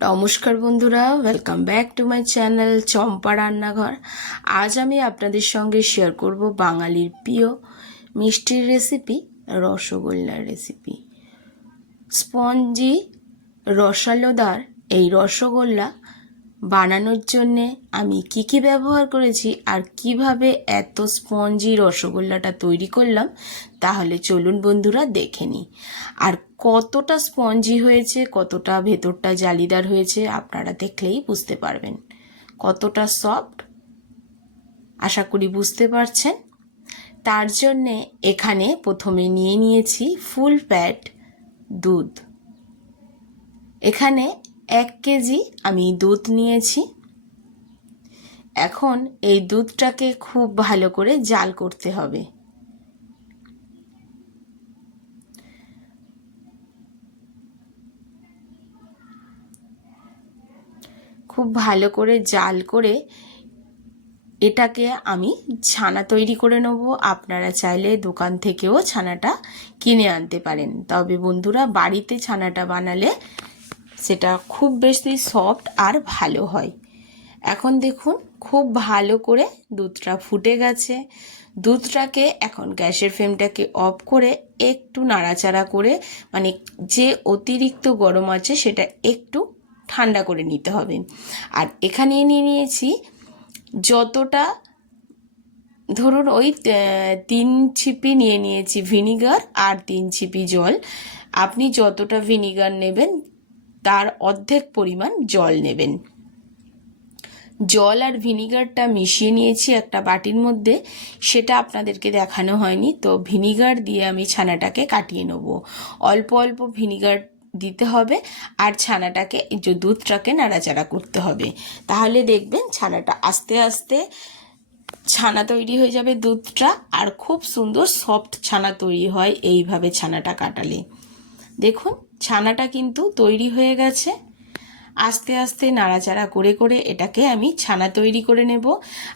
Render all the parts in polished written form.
নমস্কার বন্ধুরা, welcome back to my channel Champa Rannaghar. আজ আমি আপনাদের সঙ্গে শেয়ার করব বাঙালির প্রিয় মিষ্টির রেসিপি, রসগোল্লার রেসিপি। স্পঞ্জি রসালোদার এই রসগোল্লা বানানোর জন্যে আমি কি ব্যবহার করেছি আর কিভাবে এত স্পঞ্জি রসগোল্লাটা তৈরি করলাম, তাহলে চলুন বন্ধুরা দেখে নিই। আর কতটা স্পঞ্জি হয়েছে, কতটা ভেতরটা জালিদার হয়েছে আপনারা দেখলেই বুঝতে পারবেন। কতটা সফট আশা করি বুঝতে পারছেন। তার জন্যে এখানে প্রথমে নিয়ে নিয়েছি ফুল ফ্যাট দুধ। এখানে 1 কেজি আমি দুধ নিয়েছি। এখন এই দুধটাকে খুব ভালো করে জাল করতে হবে। খুব ভালো করে জাল করে এটাকে আমি ছানা তৈরি করে নেব। আপনারা চাইলে দোকান থেকেও ছানাটা কিনে আনতে পারেন, তবে বন্ধুরা বাড়িতে ছানাটা বানালে সেটা খুব বেশি সফট আর ভালো হয়। এখন দেখুন খুব ভালো করে দুধটা ফুটে গেছে। দুধটাকে এখন গ্যাসের ফ্লেমটাকে অফ করে একটু নাড়াচাড়া করে, মানে যে অতিরিক্ত গরম আছে সেটা একটু ঠান্ডা করে নিতে হবে। আর এখানে নিয়ে নিয়েছি যতটা, ধরুন ওই 3 ছিপি নিয়ে নিয়েছি ভিনিগার আর 3 ছিপি জল। আপনি যতটা ভিনিগার নেবেন তার অর্ধেক পরিমাণ জল নেবেন। জল আর ভিনিগারটা মিশিয়ে নিয়েছি একটা বাটির মধ্যে, সেটা আপনাদেরকে দেখানো হয়নি। তো ভিনিগার দিয়ে আমি ছানাটাকে কাটিয়ে নেব। অল্প অল্প ভিনিগার দিতে হবে আর ছানাটাকে, যে দুধটাকে নাড়াচাড়া করতে হবে। তাহলে দেখবেন ছানাটা আস্তে আস্তে ছানা তৈরি হয়ে যাবে দুধটা, আর খুব সুন্দর সফট ছানা তৈরি হয় এইভাবে ছানাটা কাটালে। দেখুন ছানাটা কিন্তু তৈরি হয়ে গেছে। আস্তে আস্তে নাড়াচাড়া করে করে এটাকে আমি ছানা তৈরি করে নেব।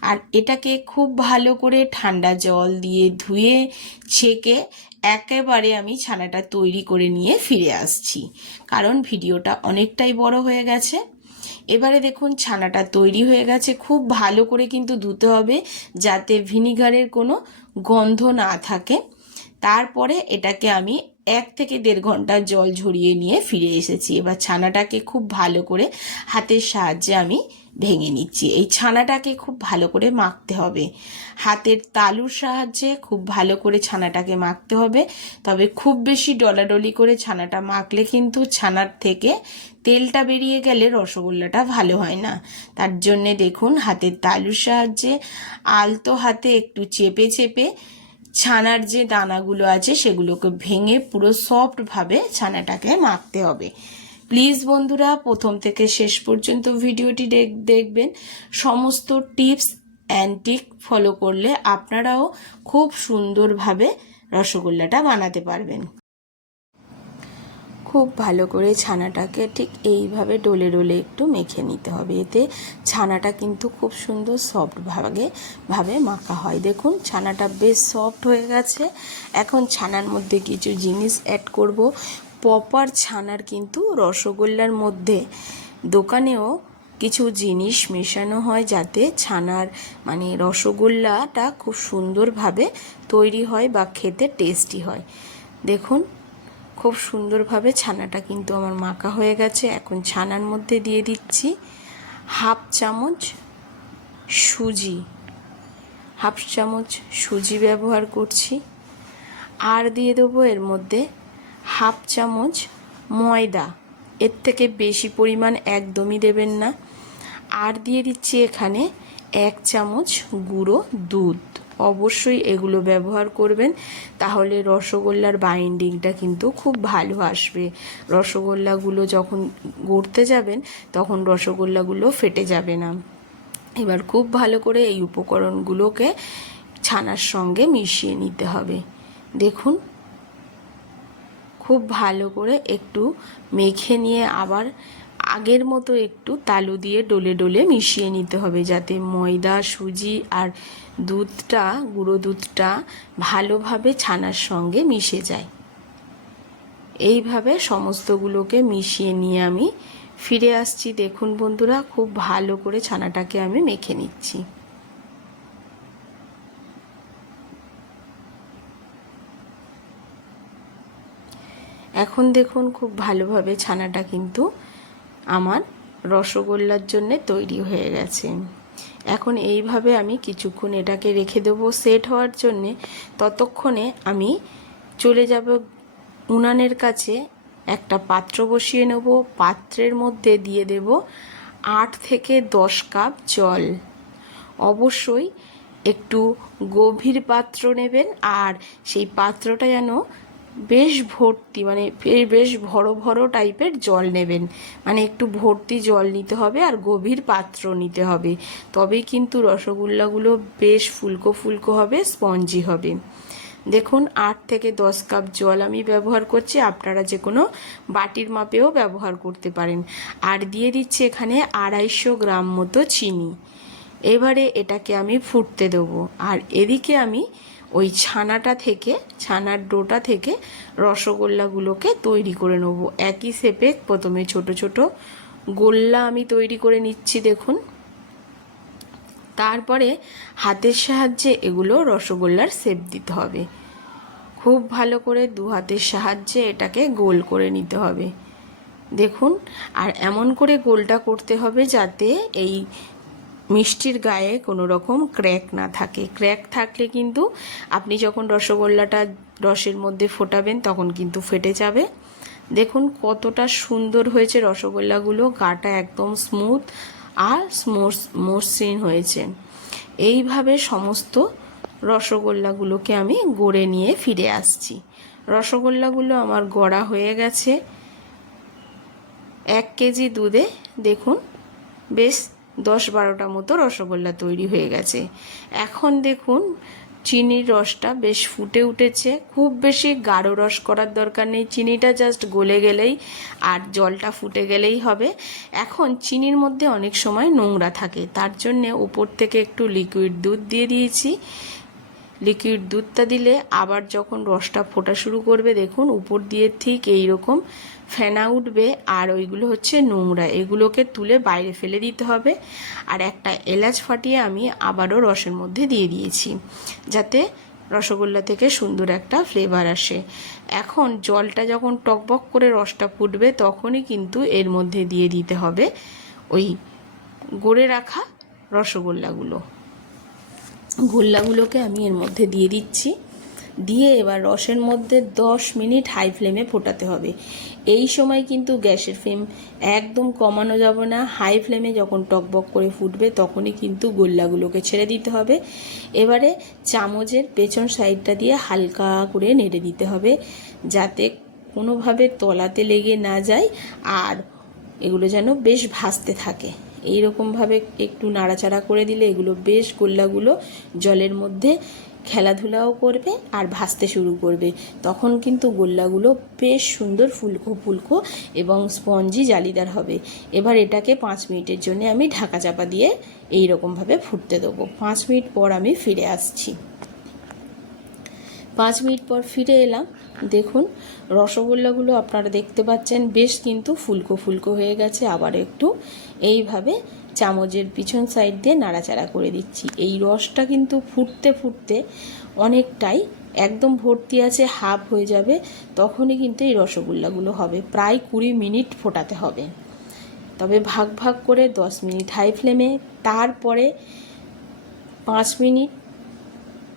আর এটাকে খুব ভালো করে ঠান্ডা জল দিয়ে ধুয়ে ছেঁকে একেবারে আমি ছানাটা তৈরি করে নিয়ে ফিরে আসছি, কারণ ভিডিওটা অনেকটাই বড় হয়ে গেছে। এবারে দেখুন ছানাটা তৈরি হয়ে গেছে। খুব ভালো করে কিন্তু ধুতে হবে যাতে ভিনিগারের কোনো গন্ধ না থাকে। তারপরে এটাকে আমি 1 থেকে 1.5 ঘন্টা জল ঝরিয়ে নিয়ে ফিরে এসেছি। এবার ছানাটাকে খুব ভালো করে হাতের সাহায্যে আমি ভেঙে নিচ্ছি। এই ছানাটাকে খুব ভালো করে মাখতে হবে, হাতের তালুর সাহায্যে খুব ভালো করে ছানাটাকে মাখতে হবে। তবে খুব বেশি ডলাডলি করে ছানাটা মাখলে কিন্তু ছানার থেকে তেলটা বেরিয়ে গেলে রসগোল্লাটা ভালো হয় না। তার জন্যে দেখুন হাতের তালুর সাহায্যে আলতো হাতে একটু চেপে চেপে ছানার যে দানাগুলো আছে সেগুলোকে ভেঙে পুরো সফটভাবে ছানাটাকে মাখতে হবে। প্লিজ বন্ধুরা প্রথম থেকে শেষ পর্যন্ত ভিডিওটি দেখবেন। সমস্ত টিপস অ্যান্ড ট্রিক ফলো করলে আপনারাও খুব সুন্দরভাবে রসগোল্লাটা বানাতে পারবেন। খুব ভালো করে ছানাটাকে ঠিক এইভাবে ডলে ডলে একটু মেখে নিতে হবে। এতে ছানাটা কিন্তু খুব সুন্দর সফট ভাবে মাখা হয়। দেখুন ছানাটা বেশ সফট হয়ে গেছে। এখন ছানার মধ্যে কিছু জিনিস অ্যাড করব। প্রপার ছানার কিন্তু রসগোল্লার মধ্যে দোকানেও কিছু জিনিস মেশানো হয় যাতে ছানার মানে রসগোল্লাটা খুব সুন্দরভাবে তৈরি হয় বা খেতে টেস্টি হয়। দেখুন খুব সুন্দরভাবে ছানাটা কিন্তু আমার মাখা হয়ে গেছে। এখন ছানার মধ্যে দিয়ে দিচ্ছি হাফ চামচ সুজি ব্যবহার করছি। আর দিয়ে দেবো এর মধ্যে হাফ চামচ ময়দা, এর থেকে বেশি পরিমাণ একদমই দেবেন না। আর দিয়ে দিচ্ছি এখানে 1 চামচ গুঁড়ো দুধ। অবশ্যই এগুলো ব্যবহার করবেন, তাহলে রসগোল্লার বাইন্ডিংটা কিন্তু খুব ভালো আসবে। রসগোল্লাগুলো যখন গড়তে যাবেন তখন রসগোল্লাগুলো ফেটে যাবে না। এবার খুব ভালো করে এই উপকরণগুলোকে ছানার সঙ্গে মিশিয়ে নিতে হবে। দেখুন খুব ভালো করে একটু মেখে নিয়ে আবার আগের মতো একটু তালু দিয়ে ডলে ডলে মিশিয়ে নিতে হবে, যাতে ময়দা, সুজি আর দুধটা, গুঁড়ো দুধটা ভালোভাবে ছানার সঙ্গে মিশে যায়। এইভাবে সমস্তগুলোকে মিশিয়ে নিয়ে আমি ফিরে আসছি। দেখুন বন্ধুরা, খুব ভালো করে ছানাটাকে আমি মেখে নিচ্ছি। এখন দেখুন খুব ভালোভাবে ছানাটা কিন্তু আমার রসগোল্লার জন্য তৈরি হয়ে গেছে। এখন এইভাবে আমি কিছুক্ষণ এটাকে রেখে দেবো সেট হওয়ার জন্যে। ততক্ষণে আমি চলে যাব উনানের কাছে, একটা পাত্র বসিয়ে নেব। পাত্রের মধ্যে দিয়ে দেব 8 থেকে 10 কাপ জল। অবশ্যই একটু গভীর পাত্র নেবেন, আর সেই পাত্রটা যেন বেশ ভর্তি, মানে বেশ ভরো ভরো টাইপের জল নেবেন। মানে একটু ভর্তি জল নিতে হবে আর গভীর পাত্র নিতে হবে, তবেই কিন্তু রসগোল্লাগুলো বেশ ফুলকো ফুলকো হবে, স্পঞ্জি হবে। দেখুন 8 থেকে 10 কাপ জল আমি ব্যবহার করছি, আপনারা যে কোনো বাটির মাপেও ব্যবহার করতে পারেন। আর দিয়ে দিচ্ছি এখানে 250 গ্রাম মতো চিনি। এবারে এটাকে আমি ফুটতে দেবো, আর এদিকে আমি ওই ছানার ডোটা থেকে রসগোল্লাগুলোকে তৈরি করে নেব। একই শেপে প্রথমে ছোট ছোট গোল্লা আমি তৈরি করে নিচ্ছি দেখুন। তারপরে হাতের সাহায্যে এগুলো রসগোল্লার শেপ দিতে হবে। খুব ভালো করে 2 হাতের সাহায্যে এটাকে গোল করে নিতে হবে দেখুন। আর এমন করে গোলটা করতে হবে যাতে এই মিষ্টির গায়ে কোনো রকম ক্র্যাক না থাকে। ক্র্যাক থাকলে কিন্তু আপনি যখন রসগোল্লাটা রসের মধ্যে ফোটাবেন তখন কিন্তু ফেটে যাবে। দেখুন কতটা সুন্দর হয়েছে রসগোল্লাগুলো, গাটা একদম স্মুথ আর মসৃণ হয়েছে। এইভাবে সমস্ত রসগোল্লাগুলোকে আমি গড়ে নিয়ে ফিরে আসছি। রসগোল্লাগুলো আমার গড়া হয়ে গেছে। 1 কেজি দুধে দেখুন বেশ 10-12টা মতো রসগোল্লা তৈরি হয়ে গেছে। এখন দেখুন চিনির রসটা বেশ ফুটে উঠেছে। খুব বেশি গাঢ় রস করার দরকার নেই, চিনিটা জাস্ট গলে গেলেই আর জলটা ফুটে গেলেই হবে। এখন চিনির মধ্যে অনেক সময় নোংরা থাকে, তার জন্যে উপর থেকে একটু লিকুইড দুধ দিয়ে দিয়েছি। লিকুইড দুধটা দিলে আবার যখন রসটা ফোটা শুরু করবে দেখুন উপর দিয়ে ঠিক এই রকম ফেনা উঠবে, আর ওইগুলো হচ্ছে নোংরা, এগুলোকে তুলে বাইরে ফেলে দিতে হবে। আর একটা এলাচ ফাটিয়ে আমি আবারও রসের মধ্যে দিয়ে দিয়েছি যাতে রসগোল্লা থেকে সুন্দর একটা ফ্লেভার আসে। এখন জলটা যখন টকবক করে রসটা ফুটবে তখনই কিন্তু এর মধ্যে দিয়ে দিতে হবে ওই গড়ে রাখা গোল্লাগুলোকে আমি এর মধ্যে দিয়ে দিচ্ছি। দিয়ে এবার রসের মধ্যে 10 মিনিট হাই ফ্লেমে ফোটাতে হবে। এই সময় কিন্তু গ্যাসের ফ্লেম একদম কমানো যাবে না। হাই ফ্লেমে যখন টকবক করে ফুটবে তখনই কিন্তু গোল্লাগুলোকে ছেড়ে দিতে হবে। এবারে চামচের পেছন সাইডটা দিয়ে হালকা করে নেড়ে দিতে হবে যাতে কোনোভাবে তলাতে লেগে না যায়, আর এগুলো যেন বেশ ভাসতে থাকে। এই রকমভাবে একটু নাড়াচাড়া করে দিলে এগুলো বেশ গোল্লাগুলো জলের মধ্যে খেলাধুলাও করবে আর ভাসতে শুরু করবে। তখন কিন্তু গোল্লাগুলো বেশ সুন্দর ফুলকো ফুলকো এবং স্পঞ্জি জালিদার হবে। এবার এটাকে 5 মিনিটের জন্য আমি ঢাকা চাপা দিয়ে এই রকমভাবে ফুটতে দেবো। 5 মিনিট পর আমি ফিরে আসছি। 5 মিনিট পর ফিরে এলাম। দেখুন রসগোল্লাগুলো আপনারা দেখতে পাচ্ছেন বেশ কিন্তু ফুলকো ফুলকো হয়ে গেছে। আবার একটু এইভাবে চামচের পিছন সাইড দিয়ে নাড়াচাড়া করে দিচ্ছি। এই রসটা কিন্তু ফুটতে ফুটতে অনেকটাই একদম ভর্তি আছে, হাফ হয়ে যাবে, তখনই কিন্তু এই রসগোল্লাগুলো হবে। প্রায় 20 মিনিট ফোটাতে হবে, তবে ভাগ ভাগ করে 10 মিনিট হাই ফ্লেমে, তারপরে 5 মিনিট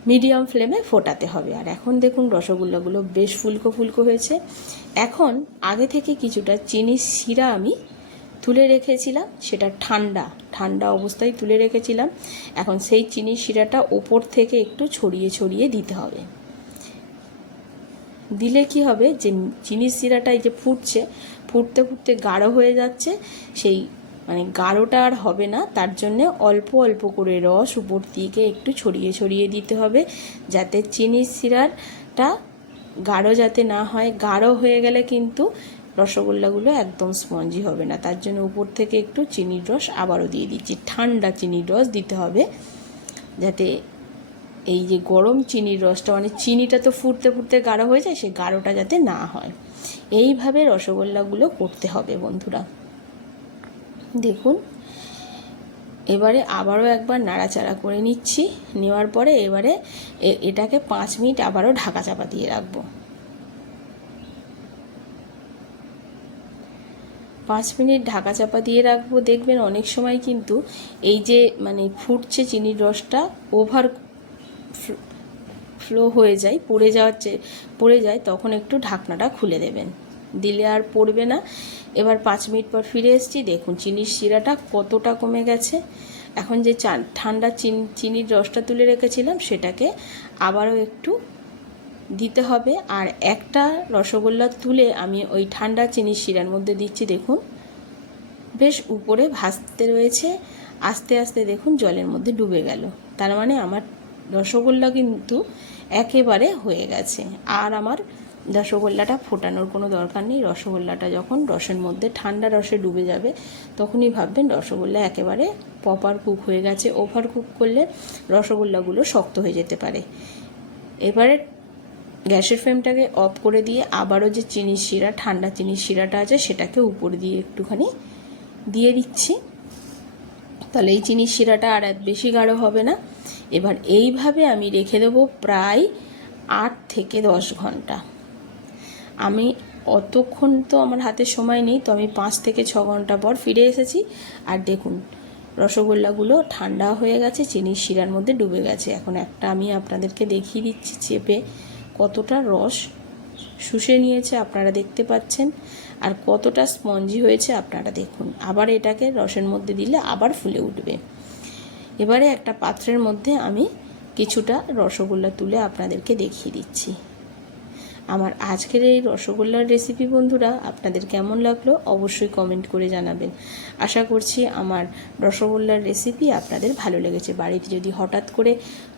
মিডিয়াম ফ্লেমে ফোটাতে হবে। আর এখন দেখুন রসগোল্লাগুলো বেশ ফুলকো ফুলকো হয়েছে। এখন আগে থেকে কিছুটা চিনির শিরা আমি তুলে রেখেছিলাম, সেটা ঠান্ডা অবস্থায় তুলে রেখেছিলাম। এখন সেই চিনির শিরাটা ওপর থেকে একটু ছড়িয়ে ছড়িয়ে দিতে হবে। দিলে কি হবে, যে চিনির শিরাটা এই যে ফুটতে ফুটতে গাঢ় হয়ে যাচ্ছে, সেই মানে গাঢ়টা আর হবে না। তার জন্য অল্প অল্প করে রস উপর দিকে একটু ছড়িয়ে ছড়িয়ে দিতে হবে যাতে চিনির শিরাটা গাঢ় যাতে না হয়। গাঢ় হয়ে গেলে কিন্তু রসগোল্লাগুলো একদম স্পঞ্জি হবে না। তার জন্য উপর থেকে একটু চিনির রস আবারও দিয়ে দিচ্ছি। ঠান্ডা চিনির রস দিতে হবে যাতে এই যে গরম চিনির রসটা, মানে চিনিটা তো ফুটতে ফুটতে গাঢ় হয়ে যায়, সেই গাঢ়টা যাতে না হয়। এইভাবে রসগোল্লাগুলো করতে হবে বন্ধুরা। দেখুন এবারে আবারও একবার নাড়াচাড়া করে নিচ্ছি। নেওয়ার পরে এবারে এটাকে 5 মিনিট আবারও ঢাকা চাপা দিয়ে রাখবো। 5 মিনিট ঢাকা চাপা দিয়ে রাখবো। দেখবেন অনেক সময় কিন্তু এই যে মানে ফুটছে চিনির রসটা ওভার ফ্লো হয়ে যায়, পড়ে যায়, তখন একটু ঢাকনাটা খুলে দেবেন, দিলে আর পড়বে না। এবার 5 মিনিট পর ফিরে এসেছি। দেখুন চিনির শিরাটা কতটা কমে গেছে। এখন যে ঠান্ডা চিনির রসটা তুলে রেখেছিলাম সেটাকে আবারও একটু দিতে হবে। আর একটা রসগোল্লা তুলে আমি ওই ঠান্ডা চিনির শিরার মধ্যে দিচ্ছি। দেখুন বেশ উপরে ভাসতে রয়েছে, আস্তে আস্তে দেখুন জলের মধ্যে ডুবে গেল। তার মানে আমার রসগোল্লা কিন্তু একেবারে হয়ে গেছে। আর আমার রসগোল্লাটা ফোটানোর কোনো দরকার নেই। রসগোল্লাটা যখন রসের মধ্যে ঠান্ডা রসে ডুবে যাবে তখনই ভাববেন রসগোল্লা একেবারে প্রপার কুক হয়ে গেছে। ওভার কুক করলে রসগোল্লাগুলো শক্ত হয়ে যেতে পারে। এবারে গ্যাসের ফ্লেমটাকে অফ করে দিয়ে আবারও যে চিনির শিরা, ঠান্ডা চিনির শিরাটা আছে সেটাকে উপর দিয়ে একটুখানি দিয়ে দিচ্ছি। তাহলে এই চিনির শিরাটা আর এত বেশি গাঢ় হবে না। এবার এইভাবে আমি রেখে দেবো প্রায় 8 থেকে 10 ঘন্টা। আমি অতক্ষণ তো আমার হাতে সময় নেই, তো আমি 5 থেকে 6 ঘন্টা পর ফিরে এসেছি। আর দেখুন রসগোল্লাগুলো ঠান্ডা হয়ে গেছে, চিনির শিরার মধ্যে ডুবে গেছে। এখন একটা আমি আপনাদেরকে দেখিয়ে দিচ্ছি চেপে কতটা রস শুষে নিয়েছে আপনারা দেখতে পাচ্ছেন, আর কতটা স্পঞ্জি হয়েছে আপনারা দেখুন। আবার এটাকে রসের মধ্যে দিলে আবার ফুলে উঠবে। এবারে একটা পাত্রের মধ্যে আমি কিছুটা রসগোল্লা তুলে আপনাদেরকে দেখিয়ে দিচ্ছি। আমার আজকের এই রসগোল্লার রেসিপি বন্ধুরা আপনাদের কেমন লাগলো অবশ্যই কমেন্ট করে জানাবেন। আশা করছি আমার রসগোল্লার রেসিপি আপনাদের ভালো লেগেছে। বাড়িতে যদি হঠাৎ করে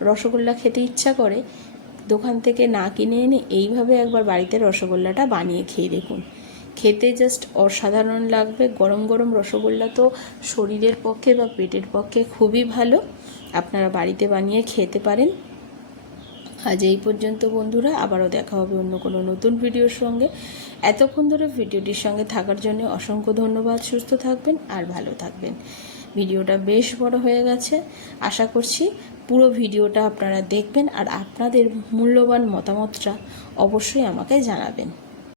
রসগোল্লা খেতে ইচ্ছা করে, দোকান থেকে না কিনে এনে এইভাবে একবার বাড়িতে রসগোল্লাটা বানিয়ে খেয়ে দেখুন, খেতে জাস্ট অসাধারণ লাগবে। গরম গরম রসগোল্লা তো শরীরের পক্ষে বা পেটের পক্ষে খুবই ভালো, আপনারা বাড়িতে বানিয়ে খেতে পারেন। আজ এই পর্যন্ত বন্ধুরা, আবারও দেখা হবে অন্য কোনো নতুন ভিডিওর সঙ্গে। এতক্ষণ ধরে ভিডিওটির সঙ্গে থাকার জন্য অসংখ্য ধন্যবাদ। সুস্থ থাকবেন আর ভালো থাকবেন। ভিডিওটা বেশ বড় হয়ে গেছে, আশা করছি পুরো ভিডিওটা আপনারা দেখবেন আর আপনাদের মূল্যবান মতামতটা অবশ্যই আমাকে জানাবেন।